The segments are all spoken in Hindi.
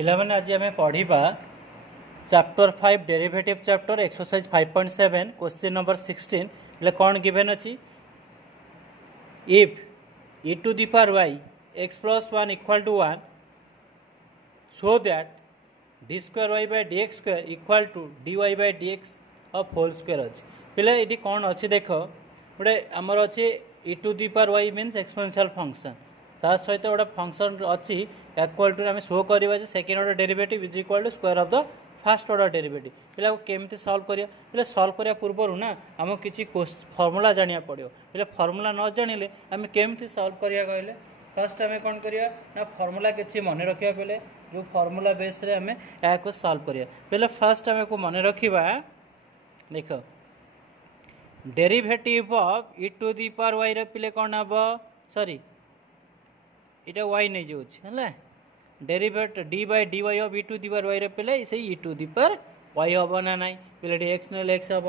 पिलामाने आज आम पढ़ा chapter 5 derivative chapter exercise 5.7 question number 16 એટલે कौन गिवन अच्छी if e to the power y x plus 1 equal to 1 so that d square y by dx square equal to dy by dx of whole square अच्छी पिला ये कौन अच्छी देख गोटे आमर अच्छी e to the power y means exponential function ता सहित गोटे फंक्शन अच्छी इक्वल टू आम शो करवा second order derivative is equal to square of the first order derivative पिला केमती सॉल्व करिया पिला सॉल्व करिया पूर्व ना आम किसी फॉर्मूला जानिया पड़ो पिला फॉर्मूला न जानिले आम केमती सॉल्व करिया कहले फर्स्ट आम कौन करिया ना फॉर्मूला किसी मन रखिया पहले जो फॉर्मूला बेस रे आम या सॉल्व करिया पहले फर्स्ट आम को मन रखिबा देख derivative of e to the power y रे पिले कौन हम सॉरी इटा y नहीं जाऊँ है derivative d by D Y of e to the power y रे पिले से e to the power y हम ना ना पिले x ना x हम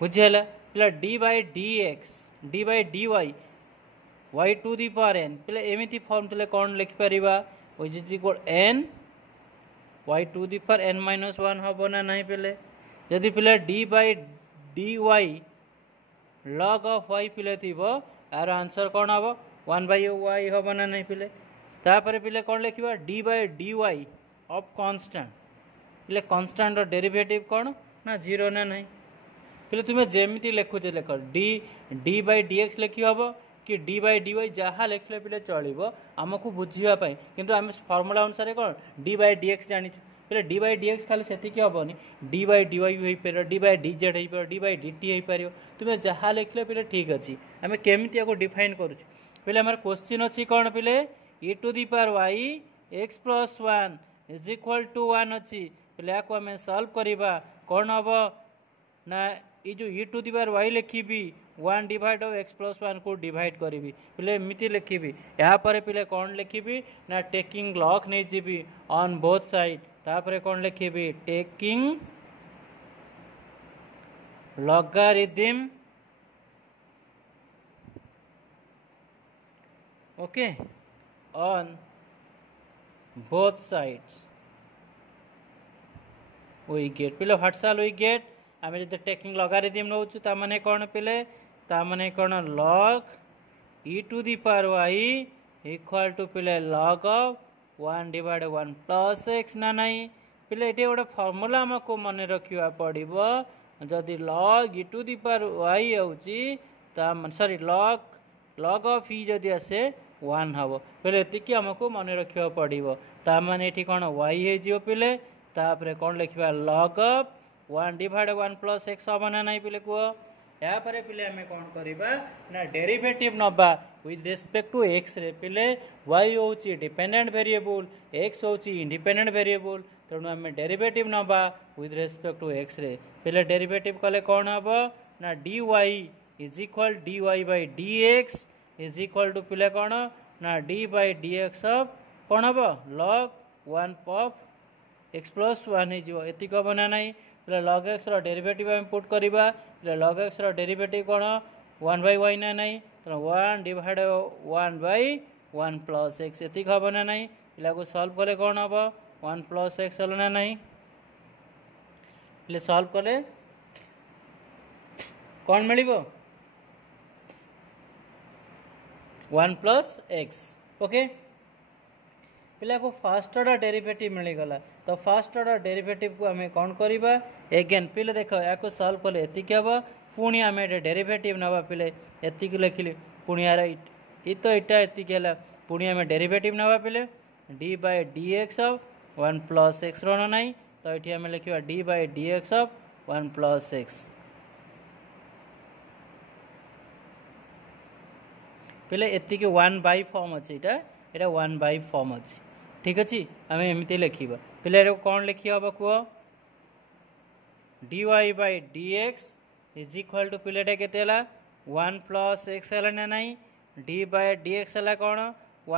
बुझेला पिले d by dy y to the power n पिले एमिति फॉर्म तले कौन लिखि परिबा which is equal n y to the power n minus 1 हम ना ना पिले यदि पिले d by dy log of y पिले थीबो आर आंसर कौन हम 1 by y हम ना नहीं पिले तापर पिले कौन लिखा d by D Y of constant पिले कांस्टेंट डेरिवेटिव कौन ना जीरो ना नहीं पिले तुम्हें जेमिति लिखुचे लेख डी बाय डी एक्स लिखी हम कि डी बाय डी वाई जहाँ लिखले पिले चलो आमको बुझापी किंतु आम फॉर्मूला अनुसार कौन डी बाय डी एक्स जानी पिले डी बाय डी एक्स खाली से हेनी डी बाय डी वाई हो पार डी बाय डी जेड हो पार डी बाय डी टी हो पार तुम्हें जहाँ लिखले पिले ठीक अच्छे आम केमी आपको डिफाइन करुँ पिले आम क्वेश्चन अच्छी कौन पिले e to the power y x plus 1 is equal to 1 अच्छी पिले आपको आम सॉल्व करवा कौन हम ना ये जो e to the power y लिखी 1 डिवाइड ऑफ x plus 1 को डिवाइड करी पिले एमती लिखी यहाँ पर पिले कौन लिखी ना टेकिंग लॉग नहीं जी ऑन बोथ साइड तापर कौन लिखी taking logarithm okay on both sides we get पिले व्हाट shall we get आम जो टेकिंग लॉगरिथम नौ ता माने कौन पिले ता माने कौन log e to the power y equal to पिले log of 1 divide 1 plus x ना नहीं पिले ये गोटे फॉर्मूला आमको मन रखा पड़ो जदि log e to the power y आउची सॉरी log ऑफ e जदि आसे 1 हम पहले एतिकी आमको मन रखा पड़ो ताने ये कौन y हो पिले तापर कौन लिखा log of 1 divide 1 plus x हम ना नहीं पिले कह यापर पिले आम कौन करवा ना डेरिवेटिव नवा विथ रेस्पेक्ट टू x रे पिले y हूँ डिपेंडेंट वेरिएबल x हूँ इंडिपेंडेंट वेरिएबल तेणु आम डेरिवेटिव नवा विथ रेस्पेक्ट टू x रे पिले डेरिवेटिव कले कौन हम ना dy इज इक्वल dy बाय dx इज इक्वल टू पिले कौन ना d बाय dx ऑफ कौन हम log 1 ऑफ x प्लस 1 होती हम ना नहीं पे log x डेरिवेटिव आम पुट करवा log x डेरिवेटिव कौन 1 बाय y ना नहीं तो 1 डिवाइड 1 बाय 1 प्लस x ये हम ना नहीं पिला को सॉल्व कले कौन हम 1 प्लस x हल ना नहीं पे सॉल्व कले कौन मिल 1 प्लस एक्स ओके पिला को फास्ट ऑर्डर डेरिवेटिव मिलगला तो फास्ट ऑर्डर डेरिवेटिव को आम कौन करवा एगेन पिले देख या सॉल्व कले एतिक हम पुणी आम डेरिवेटिव नवा पिले एतिक लिखिली पुणी यार ये तो यहाँ एतिक है पुणी आम डेरिवेटिव नवा पिले d by D x of 1 plus x रन ना तो ये आम लिखा d by D x of 1 plus x पहले एति 1 बाय फॉर्म अच्छे यहाँ 1 बाय फॉर्म अच्छे ठीक अच्छे आम एमती लिखा पहले कौन लिखी हम कह dy बाय dx इज इक्वल टू पिलेटा के 1 प्लस एक्स है ना नहीं डी बाय dx है कौन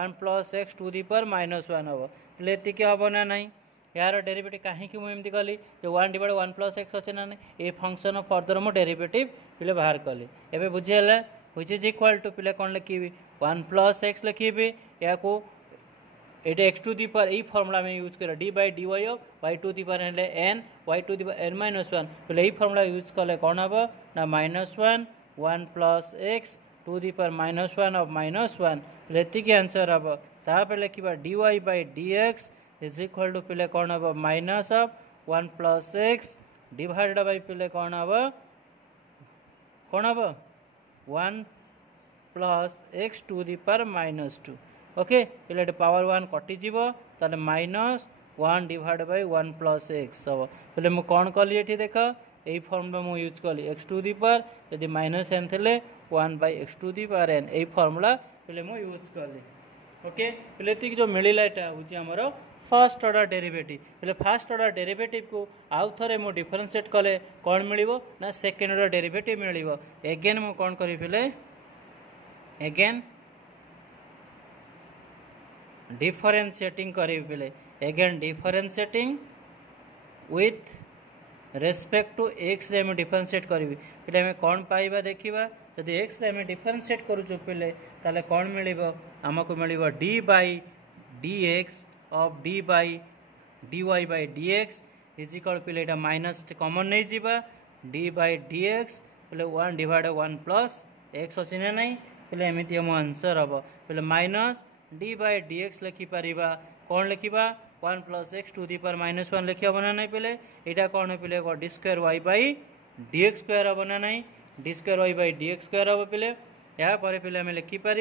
1 plus x to the power minus 1 हम पहले एतिक हम ना नहीं यार डेरिवेटिव कहीं मुझे कली जो 1 डिवाइड 1 प्लस एक्स अच्छे ना नहीं ये फंक्शन फर्दर मो डेरिवेटिव पहले बाहर कली एवं बुझीगला which is equal to पिले कौन लिखी 1 प्लस एक्स लिखी या এটা x টু দি পাওয়ার এই ফর্মুলা আমি ইউজ করি d by dy of y to the power হলে n y to the power n minus 1 বলে এই ফর্মুলা ইউজ করলে কোন হবে না -1 1 plus x to the power -1 of -1 বলে এতিকি आंसर হবে। তারপরে লিখিবা dy বাই dx ইজ ইকুয়াল টু পেলে কোন হবে minus of 1 plus x divided by পেলে কোন হবে 1 plus x to the power -2 okay पे पावर 1 कटिज ताले -1 डिवाइड बाय 1 प्लस एक्स हम बोले मुझे कौन कली ये देख यही फर्मुला मुझे यूज कली एक्स टू दी पावर यदि -n थे 1 by x to the power n यही फर्मुला पे मुझे यूज कली ओके पे जो मिलला यहाँ हूँ आमर फर्स्ट ऑर्डर डेरिवेटिव हेल्ले फास्ट ऑर्डर डेरिवेटिव को आउ थे मुझे डिफरेंशिएट कले कौन मिल ना सेकेंड ऑर्डर डेरिवेटिव मिल एगेन मुझे कौन करी पे again differentiating करी पे again differentiating with respect to x रे मैं differentiate करी पे हमें कौन पाइबा देखिबा यदि x रे हमें differentiate करूछु पे ताले कौन मिलिबो हमको मिलिबो d by dx of d by dy by dx is equal पे एटा माइनस कॉमन नहीं जीबा d by dx पे 1 डिवाइड 1 प्लस x अछि ना नहीं पे एमती आम आंसर हम पे minus D by D X लिखिपर कौन लिखा 1 plus x to the power -1 लिखी हम ना नहीं पे यहाँ कौन पे D square Y by D x square हम ना नहीं D square Y by D x square हम पे यापर पे आम लिखिपर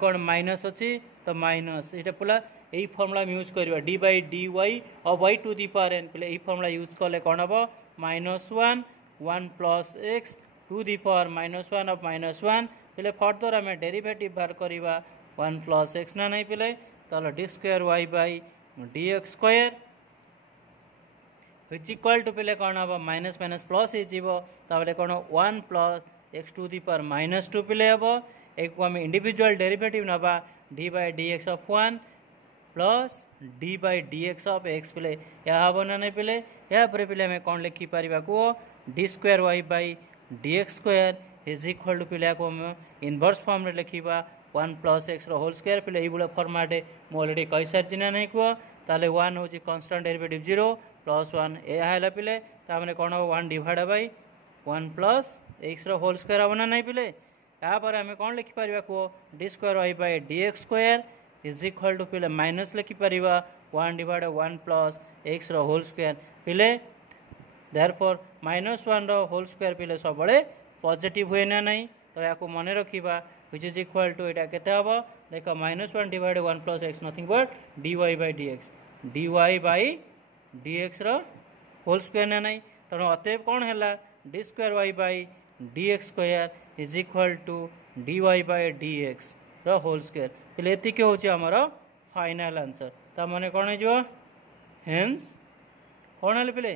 कौन माइनस अच्छी तो माइनस यहाँ पूरा यही फर्मुला यूज करवा डी बाई डी वाई और y to the power n पे यही फर्मुला यूज कले कौन हम -1 1 plus x to the power -1 of -1 पे फर्दर आम डेरिवेटिव बाहर करवा 1 प्लस एक्स ना नहीं पे तो d square Y by D x square which equal to पे कौन हम माइनस माइनस प्लस हो कौन 1 plus x to the power -2 पे हम एक आम इंडिविजुअल डेरिवेटिव नवा d by D x of 1 plus d by D x of x पे या हम ना नहीं पे यापर पे आम कौन लिखिपर कह D square Y by D x square is equal to पे को इनवर्स फॉर्म रे लिखा 1 प्लस एक्स होल स्क्वायर पे ये फॉर्मेट मुझे ऑलरेडी कही सारी ना नहीं कह ताले 1 हूँ कन्स्टांट डेरिवेटिव 0 प्लस 1 यह पे ताने कौन हम 1 divide by 1 plus X whole square हम ना नहीं पे यापर आम कौन लिखिपर कह D square Y by D x square is equal to पे माइनस लिखिपर 1 divide 1 plus X whole square पे देयरफॉर -1 होल स्क्वायर पे सब पॉजिटिव हुए ना नहीं तो या मन रखा विच इज इक्वल टू यहाँ के देख -1 divide 1 plus x nothing but d y by D x d y by D x whole square ना नहीं तेणु अतएव कौन है d square Y by D x square is equal to d y by D x whole square पे ये हूँ आमर फाइनाल आंसर ता मैंने कौन हो हेन्स कौन है पे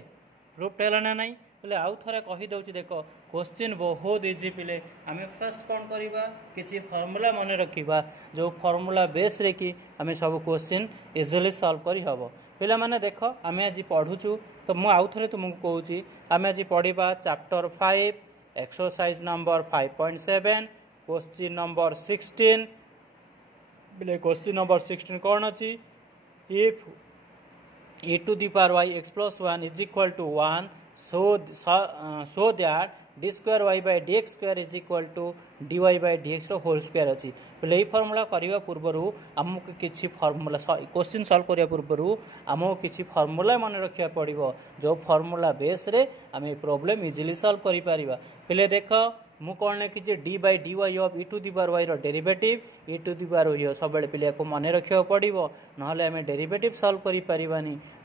प्रूफ है ना नहीं बोले आउ थे कहीदे देख क्वेश्चन बहुत इजी पे आम फास्ट कौन करवा किसी फर्मूला मन रखा जो फर्मूला बेस रे कि आम सब क्वेश्चन इजिली सॉल्व कर हम पे मैंने देख आम आज पढ़ुचु तो मुझे आउ थे तुमको कहूँ आम आज पढ़ा chapter 5 exercise number 5.7 question number 16 बोले क्वेश्चन नंबर 16 कौन अच्छी if e to the power y x plus 1 is equal to 1 so that d square y by dx square is equal to dy by dx रो होल स्क्वायर अच्छी बोले ये फर्मूला करने पूर्वर आमको किसी फर्मूला क्वेश्चन सॉल्व करने पूर्वर आमको किसी फर्मूला मन रखा पड़ो जो फर्मूला बेस रे आम प्रॉब्लम इजिली सॉल्व करि परिबा पहले देख मु कौन लिखी D by D Y of E to the power Y derivative E to the power Y सब पे को मन रखा पड़ो ना आम डेरिवेटिव सॉल्व करी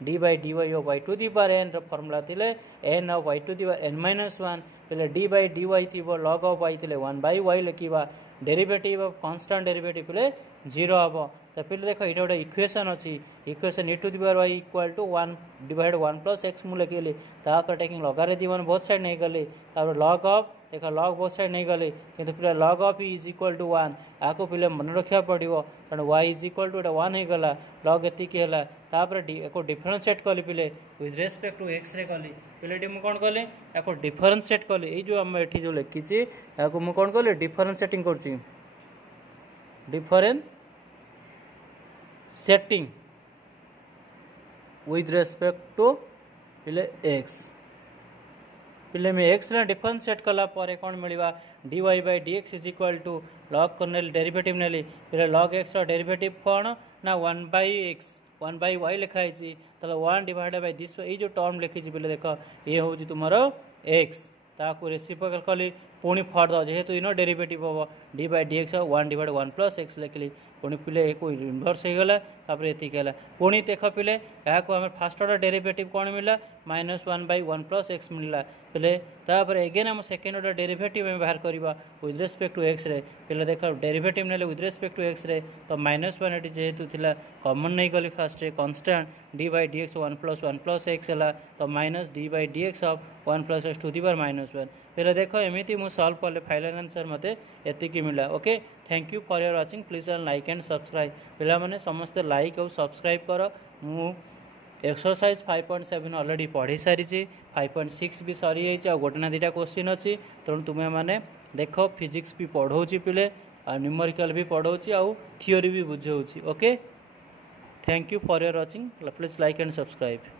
D by D Y of Y to the power N formula थे N of Y to the power N -1 पे डी बाई डी वाई थी लॉग ऑफ वाई थे 1 बाई वाई लिखा डेरिवेटिव ऑफ कांस्टेंट डेरिवेटिव पे 0 हम तो पे देख ये गोटे इक्वेशन अच्छी equation e to the power y equal to 1 divide 1 plus x मुझे लिखिली टेकिंग लॉगरिथम बोथ साइड नहीं गली लॉग ऑफ देख लॉग बोथ साइड नहीं गली कि पे log of is equal to 1 आपको पे मन रखा पड़ो तेणु वाई इज इक्वल टू 1 हो गला लॉग एतिक है को डिफरेंशिएट कली पे with respect to X ray कली पे मुझे कौन कली या डिफरेंशिएट कली ये जो आम ये जो लिखी या मुझे कौन कली डिफरेंशिएटिंग कर सेटिंग विथ रेस्पेक्ट टू पिले एक्स पिले में एक्स रे डिफरेंशिएट कला परे कौन मिलवा dy बाय dx is equal to log करनेल डेरिवेटिव नेली पिले log x रो डेरिवेटिव कौन ना 1 बाय x 1 बाय y लिखाई छी तले 1 डिवाइडेड बाय दिस ए जो टर्म लिखी छी पिले देखो ये होची तुमारो x ताको रेसिप्रोकल कली पुणी फर दो जेहेतु इनो डेरिवेटिव हम d by dx 1 divide 1 plus x लिखली पुणी पिले को इनवर्स हो गला तापर एतिक है पुणी देख पिले या को हम फर्स्ट ऑर्डर डेरिवेटिव कौन मिला -1 बाय 1 प्लस x मिलला पिले तापर अगेन हम सेकंड ऑर्डर डेरिवेटिव में बाहर करबा विथ रेस्पेक्ट टू x रे पिले देख डेरिवेटिव नेले विथ रेस्पेक्ट टू x रे तो -1 एटी जेहेतु थिला कॉमन नहीं गली फर्स्ट रे constant d by dx 1 plus x हला तो minus D by dx of 1 plus x to the power -1 फिर देखो एमती मु सॉल्व कले फाइनल आंसर मते एतिकी मिला okay thank you for your watching please like and subscribe पिला माने समस्त लाइक और सब्सक्राइब करो मु एक्सरसाइज 5.7 ऑलरेडी पढ़ी सारी 5.6 भी सरी जाइए गोटे ना दुटा क्वेश्चन अच्छी तेणु तुम्हें मैंने देख फिजिक्स भी पढ़ाऊँ पिले आ न्यूमेरिकल भी पढ़ाऊँ आउ थियोरी भी बुझाऊँ okay thank you for your watching please like and subscribe.